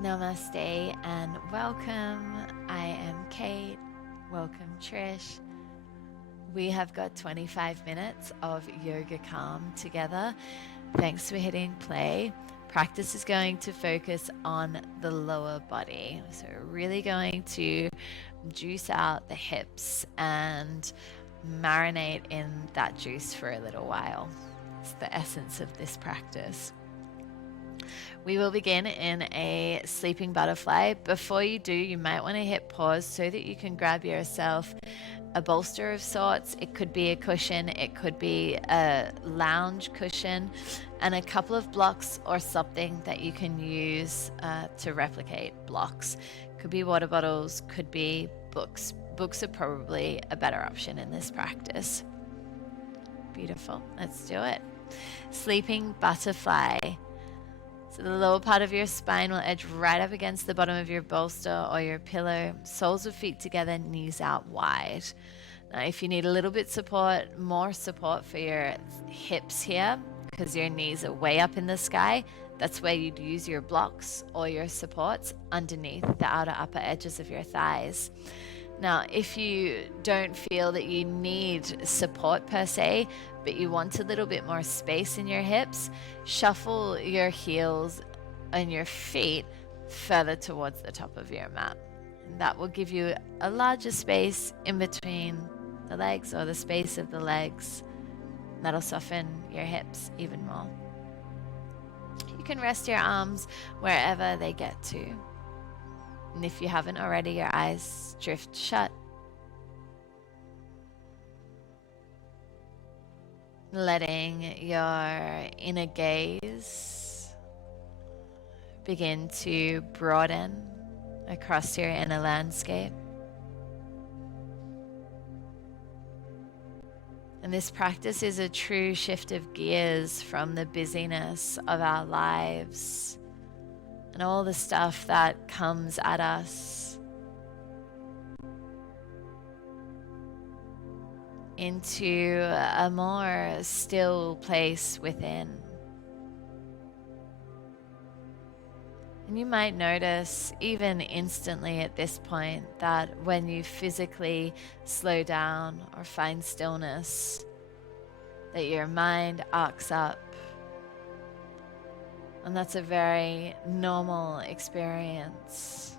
Namaste and welcome. I am Kate. Welcome, Trish. We have got 25 minutes of Yoga Calm together. Thanks for hitting play. Practice is going to focus on the lower body. So we're really going to juice out the hips and marinate in that juice for a little while. It's the essence of this practice. We will begin in a sleeping butterfly. Before you do, you might want to hit pause so that you can grab yourself a bolster of sorts. It could be a cushion, it could be a lounge cushion, and a couple of blocks or something that you can use to replicate blocks. Could be water bottles, could be books. Books are probably a better option in this practice. Beautiful. Let's do it. Sleeping butterfly. So the lower part of your spine will edge right up against the bottom of your bolster or your pillow. Soles of feet together, knees out wide. Now, if you need a little bit more support for your hips here, because your knees are way up in the sky, that's where you'd use your blocks or your supports underneath the outer upper edges of your thighs. Now, if you don't feel that you need support per se, but you want a little bit more space in your hips, shuffle your heels and your feet further towards the top of your mat. And that will give you a larger space in between the legs, or the space of the legs. That'll soften your hips even more. You can rest your arms wherever they get to. And if you haven't already, your eyes drift shut. Letting your inner gaze begin to broaden across your inner landscape. And this practice is a true shift of gears from the busyness of our lives and all the stuff that comes at us into a more still place within. And you might notice even instantly at this point that when you physically slow down or find stillness, that your mind arcs up. And that's a very normal experience.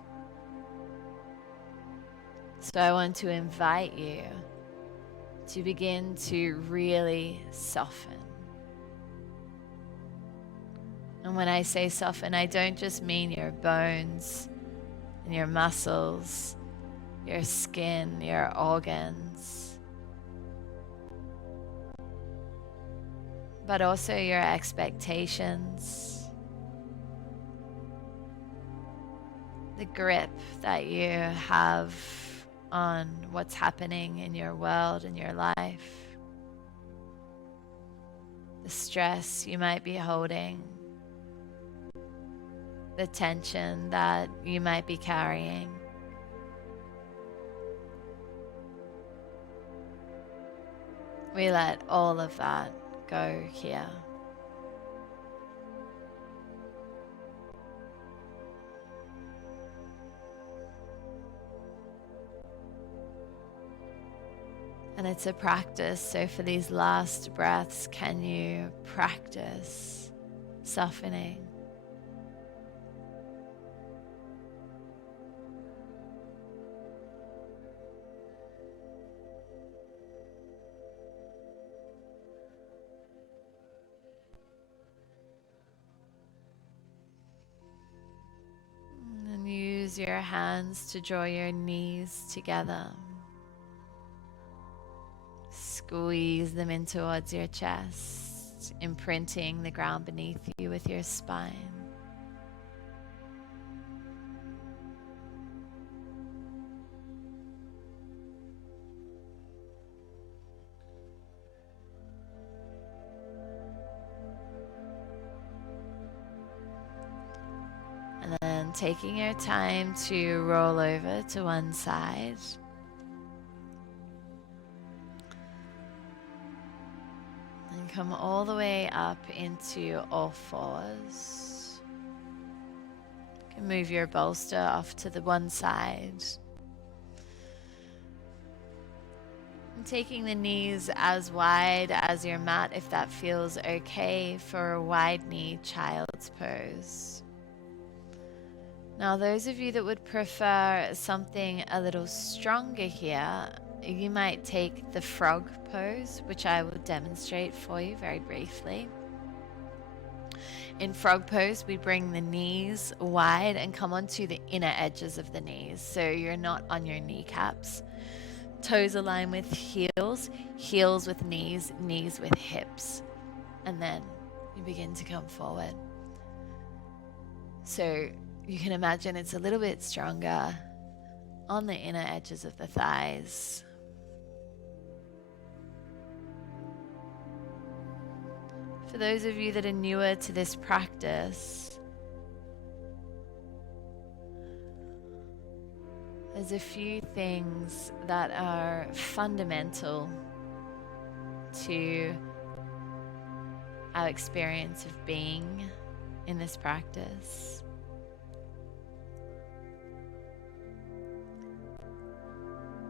So I want to invite you to begin to really soften. And when I say soften, I don't just mean your bones and your muscles, your skin, your organs, but also your expectations, the grip that you have on what's happening in your world and your life, the stress you might be holding, the tension that you might be carrying. We let all of that go here. And it's a practice, so for these last breaths, can you practice softening? And use your hands to draw your knees together. Squeeze them in towards your chest, imprinting the ground beneath you with your spine. And then taking your time to roll over to one side. And come all the way up into all fours. Move your bolster off to the one side. And taking the knees as wide as your mat if that feels okay for a wide knee child's pose. Now, those of you that would prefer something a little stronger here, you might take the frog pose, which I will demonstrate for you very briefly. In frog pose, we bring the knees wide and come onto the inner edges of the knees. So you're not on your kneecaps. Toes align with heels, heels with knees, knees with hips. And then you begin to come forward. So you can imagine it's a little bit stronger on the inner edges of the thighs. For those of you that are newer to this practice, there's a few things that are fundamental to our experience of being in this practice.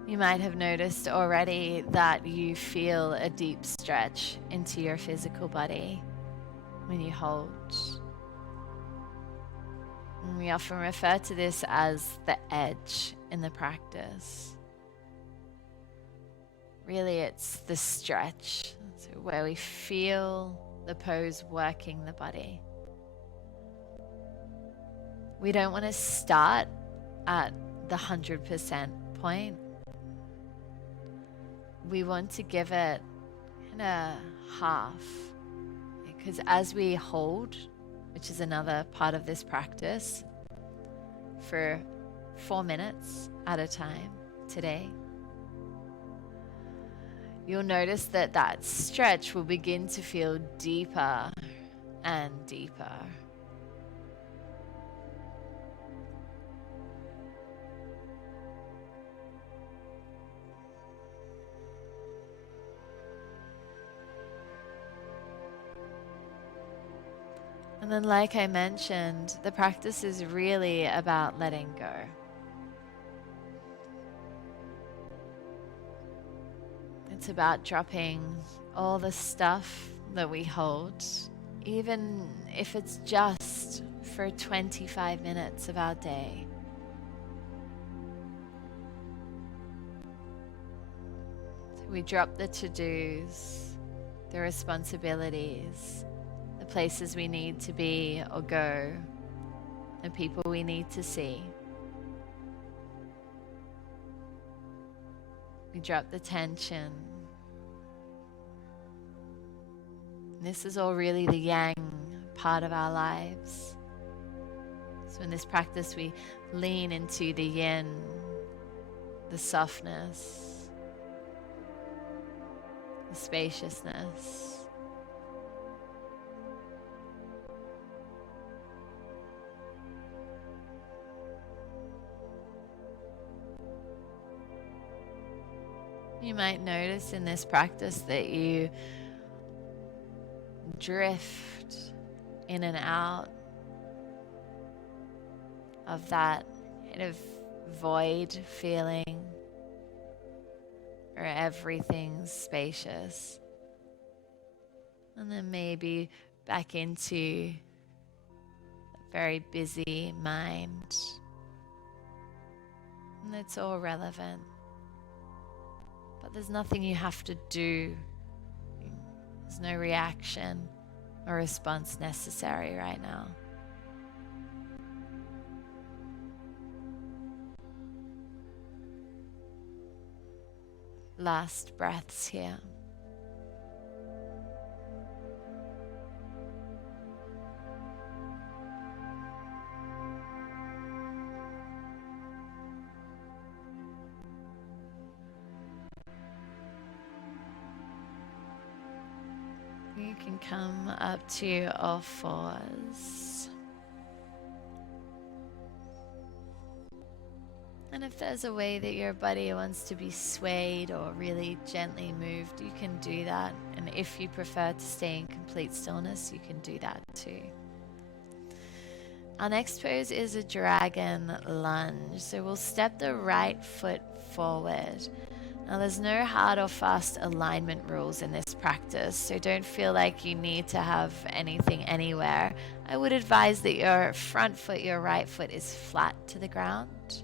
You might have noticed already that you feel a deep stretch into your physical body when you hold. And we often refer to this as the edge in the practice. Really, it's the stretch, so where we feel the pose working the body. We don't want to start at the 100% point. We want to give it kind of half, because as we hold, which is another part of this practice, for 4 minutes at a time today, you'll notice that that stretch will begin to feel deeper and deeper. And then, like I mentioned, the practice is really about letting go. It's about dropping all the stuff that we hold, even if it's just for 25 minutes of our day. So we drop the to-dos, the responsibilities, the places we need to be or go, the people we need to see. We drop the tension. This is all really the yang part of our lives. So in this practice, we lean into the yin, the softness, the spaciousness. You might notice in this practice that you drift in and out of that kind of void feeling where everything's spacious. And then maybe back into a very busy mind. And it's all relevant. But there's nothing you have to do. There's no reaction or response necessary right now. Last breaths here. You can come up to all fours. And if there's a way that your body wants to be swayed or really gently moved, you can do that. And if you prefer to stay in complete stillness, you can do that too. Our next pose is a dragon lunge. So we'll step the right foot forward. Now, there's no hard or fast alignment rules in this practice, so don't feel like you need to have anything anywhere. I would advise that your front foot, your right foot, is flat to the ground.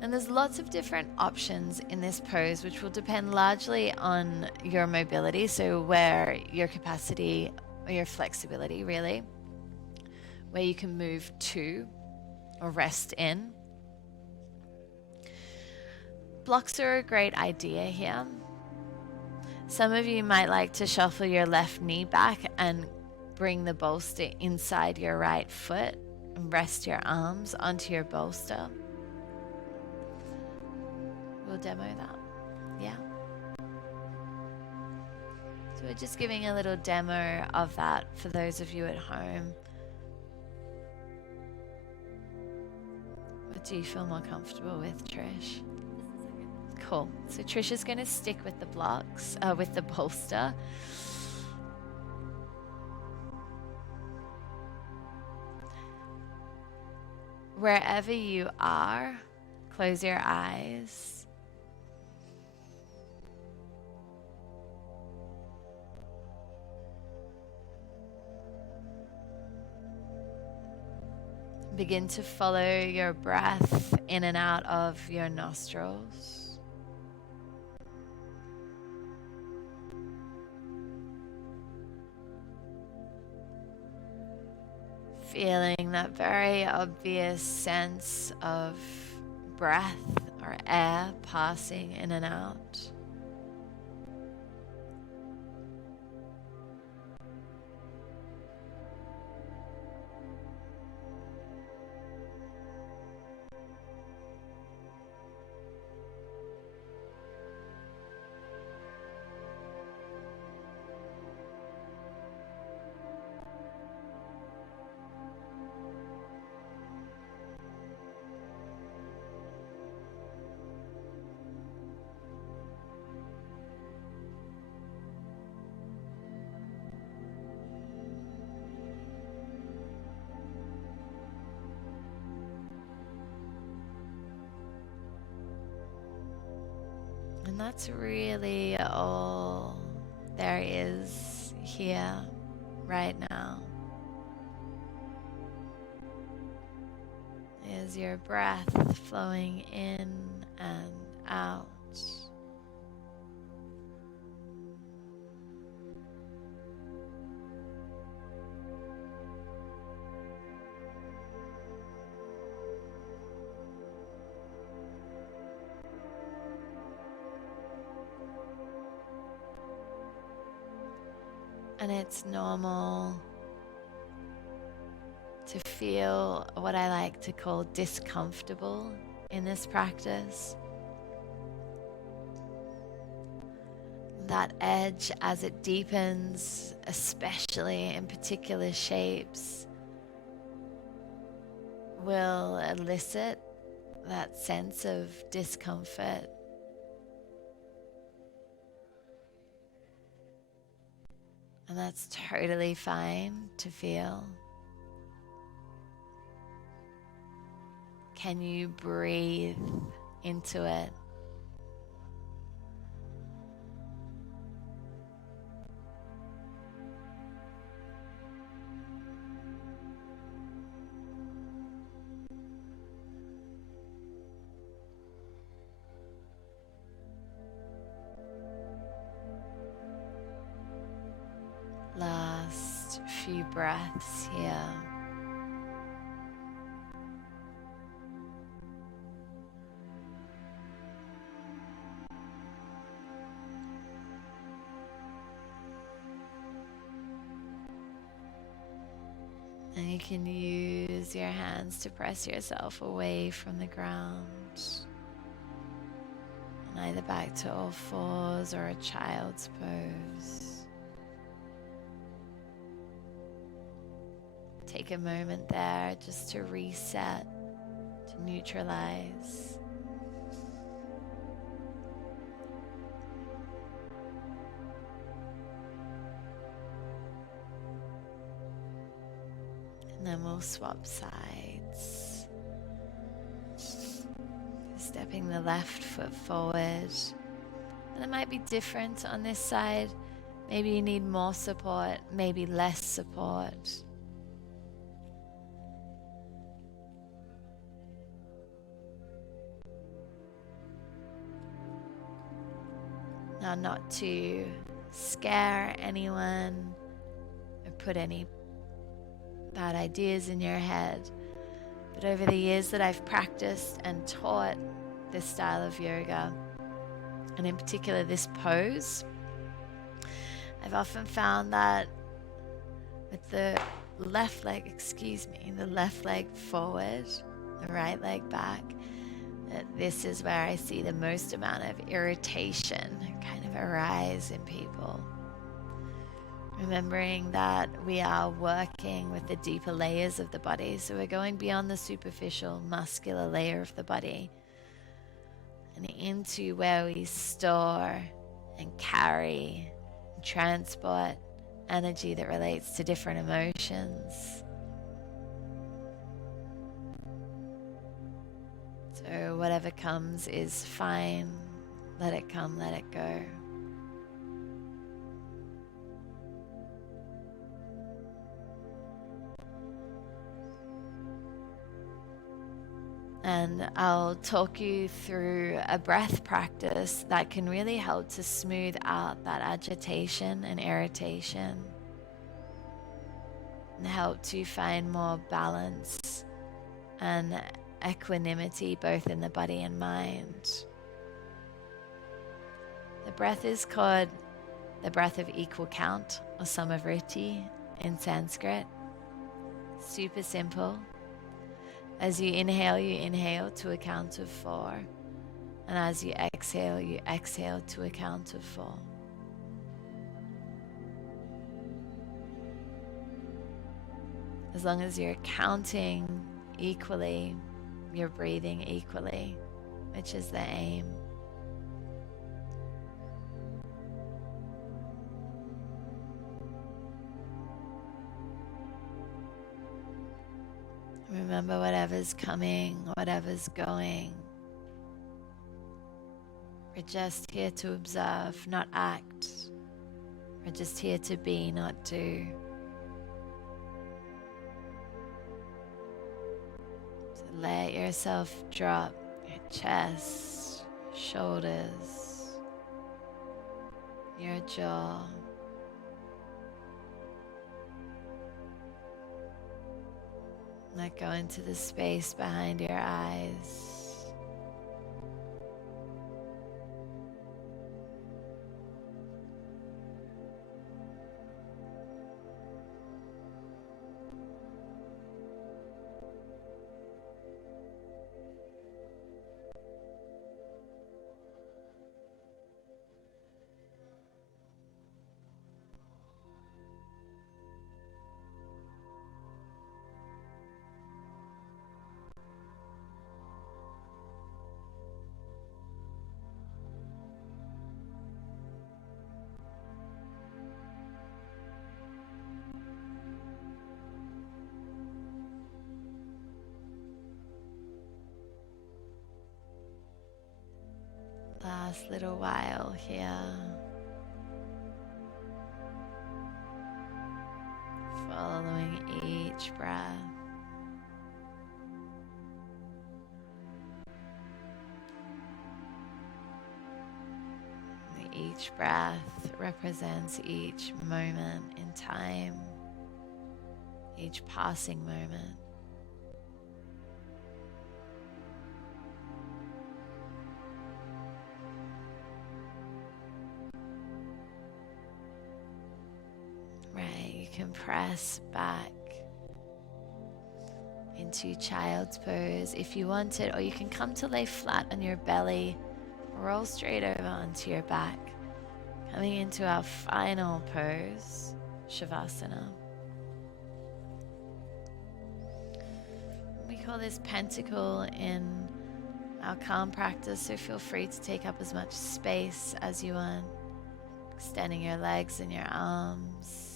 And there's lots of different options in this pose, which will depend largely on your mobility, so where your capacity or your flexibility, really, where you can move to or rest in. Blocks are a great idea here. Some of you might like to shuffle your left knee back and bring the bolster inside your right foot and rest your arms onto your bolster. We'll demo that. Yeah. So we're just giving a little demo of that for those of you at home. What do you feel more comfortable with, Trish? Cool. So Trish is going to stick with the blocks, with the bolster. Wherever you are, close your eyes. Begin to follow your breath in and out of your nostrils. Feeling that very obvious sense of breath or air passing in and out. And that's really all there is here right now. Is your breath flowing in and out. And it's normal to feel what I like to call discomfortable in this practice. That edge as it deepens, especially in particular shapes, will elicit that sense of discomfort. And that's totally fine to feel. Can you breathe into it? Last few breaths here. And you can use your hands to press yourself away from the ground. And either back to all fours or a child's pose. Take a moment there just to reset, to neutralize. And then we'll swap sides. Stepping the left foot forward. And it might be different on this side. Maybe you need more support, maybe less support. Now, not to scare anyone or put any bad ideas in your head, but over the years that I've practiced and taught this style of yoga, and in particular this pose, I've often found that with the left leg forward, the right leg back, that this is where I see the most amount of irritation kind of arise in people. Remembering that we are working with the deeper layers of the body, so we're going beyond the superficial muscular layer of the body and into where we store and carry and transport energy that relates to different emotions. So whatever comes is fine. Let it come, let it go. And I'll talk you through a breath practice that can really help to smooth out that agitation and irritation and help to find more balance and equanimity both in the body and mind. The breath is called the breath of equal count, or samavriti in Sanskrit. Super simple. As you inhale to a count of 4. And as you exhale to a count of 4. As long as you're counting equally, you're breathing equally, which is the aim. Remember whatever's coming, whatever's going. We're just here to observe, not act. We're just here to be, not do. So let yourself drop your chest, shoulders, your jaw. Let go into the space behind your eyes. Last little while here. Following each breath. Each breath represents each moment in time, each passing moment. You can press back into child's pose if you want it, or you can come to lay flat on your belly, roll straight over onto your back, coming into our final pose, Shavasana. We call this pentacle in our calm practice, so feel free to take up as much space as you want, extending your legs and your arms.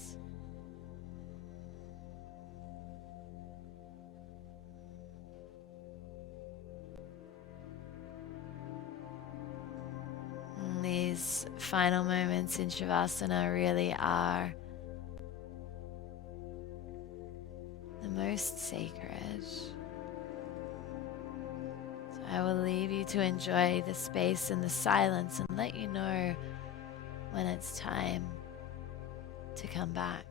these final moments in Shavasana really are the most sacred. So I will leave you to enjoy the space and the silence and let you know when it's time to come back.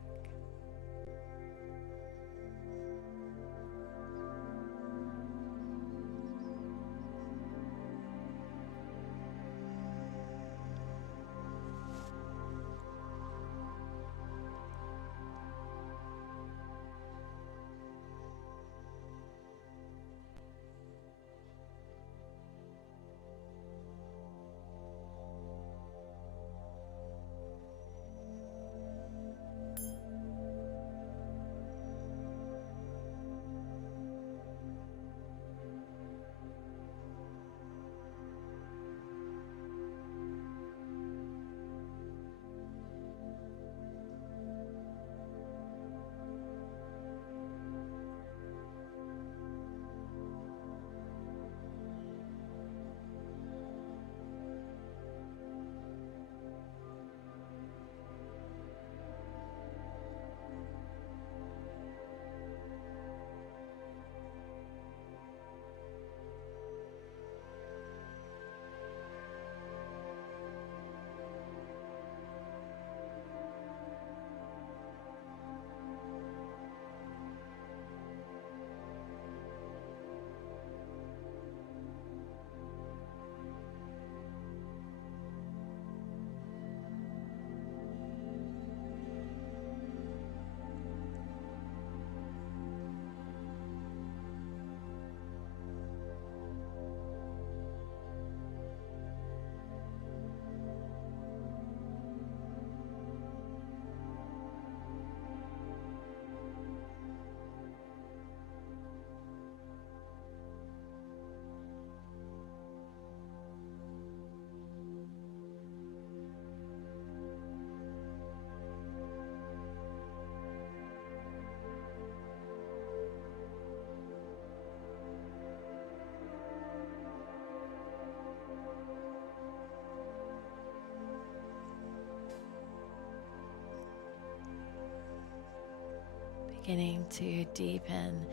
Beginning to deepen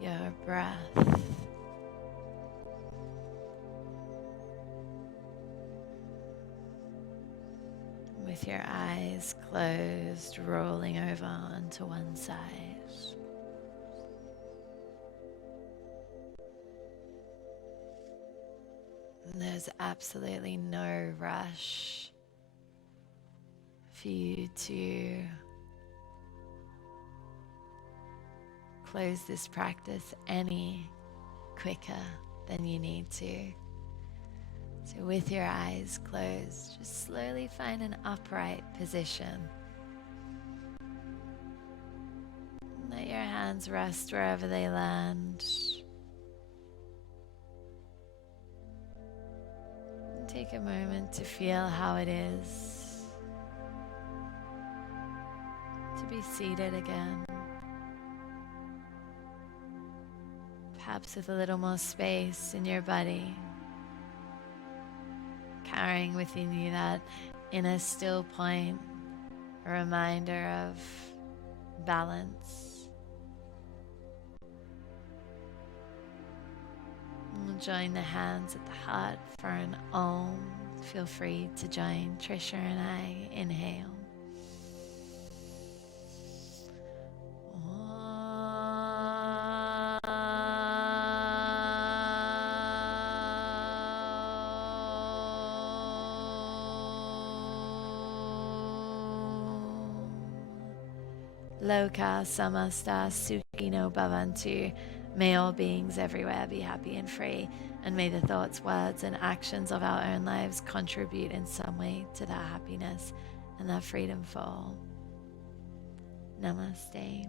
your breath. With your eyes closed, rolling over onto one side. And there's absolutely no rush for you to close this practice any quicker than you need to. So with your eyes closed, just slowly find an upright position. Let your hands rest wherever they land. And take a moment to feel how it is to be seated again. Perhaps with a little more space in your body, carrying within you that inner still point, a reminder of balance. We'll join the hands at the heart for an Om. Feel free to join Trisha and I. Inhale. Loka samasta sukhino bhavantu. May all beings everywhere be happy and free, and may the thoughts, words, and actions of our own lives contribute in some way to that happiness and that freedom for all. Namaste.